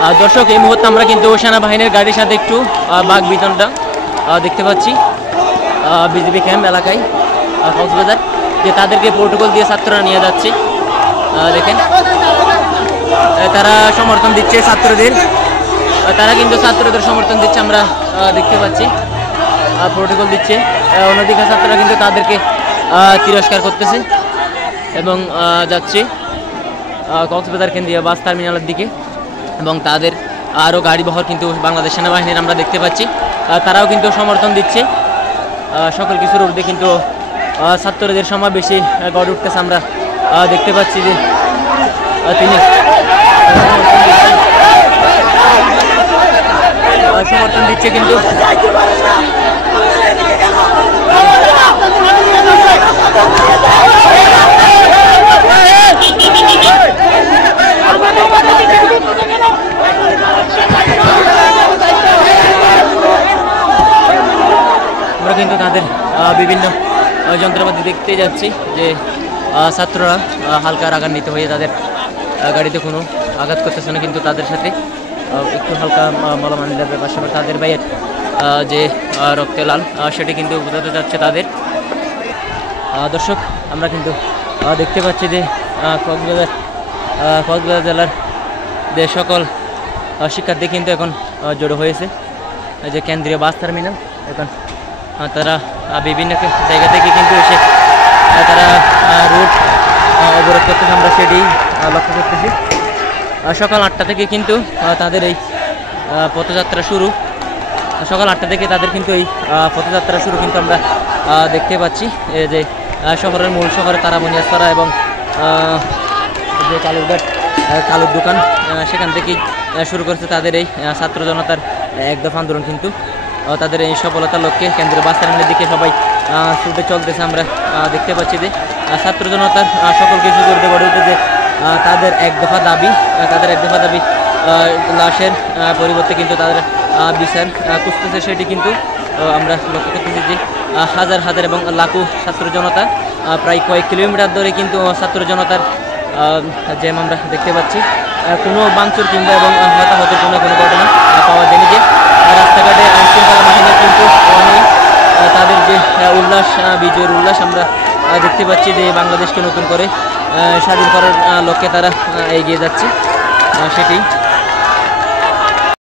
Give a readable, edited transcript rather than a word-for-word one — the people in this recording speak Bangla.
দর্শক এই মুহূর্তে আমরা কিন্তু সেনাবাহিনীর গাড়ির সাথে একটু বাঘ বিতনটা দেখতে পাচ্ছি বিজেপি ক্যাম্প এলাকায় কক্সবাজার, যে তাদেরকে প্রোটোকল দিয়ে ছাত্ররা নিয়ে যাচ্ছে। দেখেন তারা সমর্থন দিচ্ছে ছাত্রদের, তারা কিন্তু ছাত্রদের সমর্থন দিচ্ছে আমরা দেখতে পাচ্ছি, প্রোটোকল দিচ্ছে। অন্যদিকে ছাত্ররা কিন্তু তাদেরকে তিরস্কার করতেছে এবং যাচ্ছে কক্সবাজার কেন্দ্রীয় বাস টার্মিনালের দিকে, এবং তাদের আরও গাড়ি বহর কিন্তু বাংলাদেশ সেনাবাহিনীর আমরা দেখতে পাচ্ছি, তারাও কিন্তু সমর্থন দিচ্ছে। সকল কিছুর ঊর্ধ্বে কিন্তু ছাত্রদের সমাবেশে গড়ে উঠতেছে আমরা দেখতে পাচ্ছি যে তিনি সমর্থন দিচ্ছে কিন্তু আমরা কিন্তু তাদের বিভিন্ন যন্ত্রপাতি দেখতে যাচ্ছি যে ছাত্ররা হালকা রাগান্বিত হয়ে তাদের গাড়িতে কোনো আঘাত করতেছে না, কিন্তু তাদের সাথে একটু হালকা মলমালিন্যের পাশাপাশি তাদের বাইয়ের যে রক্তে লাল সেটি কিন্তু বোঝাতে যাচ্ছে তাদের। দর্শক আমরা কিন্তু দেখতে পাচ্ছি যে কক্সবাজার জেলার যে সকল শিক্ষার্থী কিন্তু এখন জড়ো হয়েছে যে কেন্দ্রীয় বাস টার্মিনাল। এখন তারা বিভিন্ন জায়গা থেকে কিন্তু এসে তারা রুট অবরোধ করতেছে, আমরা সেটি লক্ষ্য করতেছি। সকাল 8টা থেকে কিন্তু তাদের এই পথযাত্রা শুরু, সকাল 8টা থেকে তাদের কিন্তু এই পথযাত্রা শুরু কিন্তু আমরা দেখতে পাচ্ছি যে শহরের মূল শহরে তারাবনিয়াসপাড়া এবং যে কালুর দোকান সেখান থেকেই শুরু করছে তাদের এই ছাত্র জনতার এক দফা আন্দোলন। কিন্তু তাদের এই সফলতার লক্ষ্যে কেন্দ্রীয় বাস টার্মিনালের দিকে সবাই ছুটে চলতেছে, আমরা দেখতে পাচ্ছি যে ছাত্র জনতার সকল কিছু করতে গড়ে উঠেছে তাদের এক দফা দাবি, লাশের পরিবর্তে কিন্তু তাদের বিচার খুঁজতেছে, সেটি কিন্তু আমরা লক্ষ্য করতেছি যে হাজার হাজার এবং লাখো ছাত্র জনতা প্রায় কয়েক কিলোমিটার ধরে কিন্তু ছাত্র জনতার জ্যাম আমরা দেখতে পাচ্ছি। কোনো ভাঙচুর কিংবা এবং হতাহতের কোনো ঘটনা পাওয়া যায়নি, যে রাস্তাঘাটে আইনশৃঙ্খলা বাহিনীর কিন্তু অনেক তাদের যে উল্লাস, বিজয়ের উল্লাস আমরা দেখতে পাচ্ছি যে বাংলাদেশকে নতুন করে স্বাধীন করার লক্ষ্যে তারা এগিয়ে যাচ্ছে সেটি।